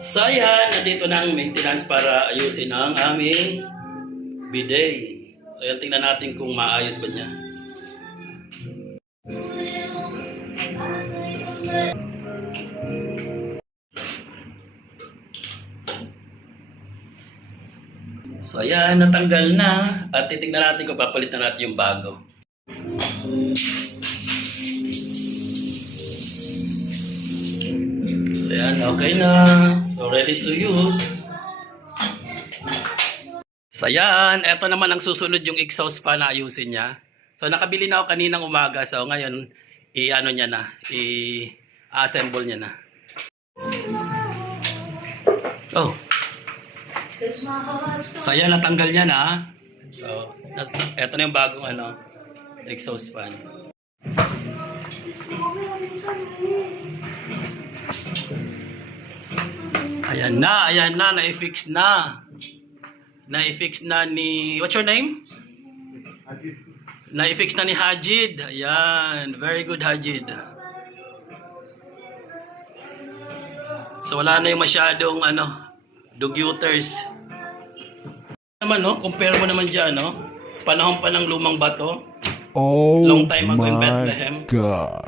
So ayan, nandito na ang maintenance para ayusin ang aming bidet. So ayan, tingnan natin kung maayos ba niya. So ayan, natanggal na. At titignan natin kung papalitan natin yung bago. So ayan, okay na. So ready to use. So ayan, eto naman ang susunod yung exhaust fan na ayusin niya. So nakabili na ako kaninang umaga. So ngayon, i-ano niya na, i-assemble niya na. Oh. So ayan, natanggal niya na. So, eto na yung bagong exhaust fan. Ayan na, na-fix na. Na-fix na ni, what's your name? Hajid. Na-fix na ni Hajid. Ayan, very good Hajid. So wala na yung masyadong duguters. Naman compare mo naman diyan panahon pa ng lumang bato. Oh Long time ago in my Bethlehem. God.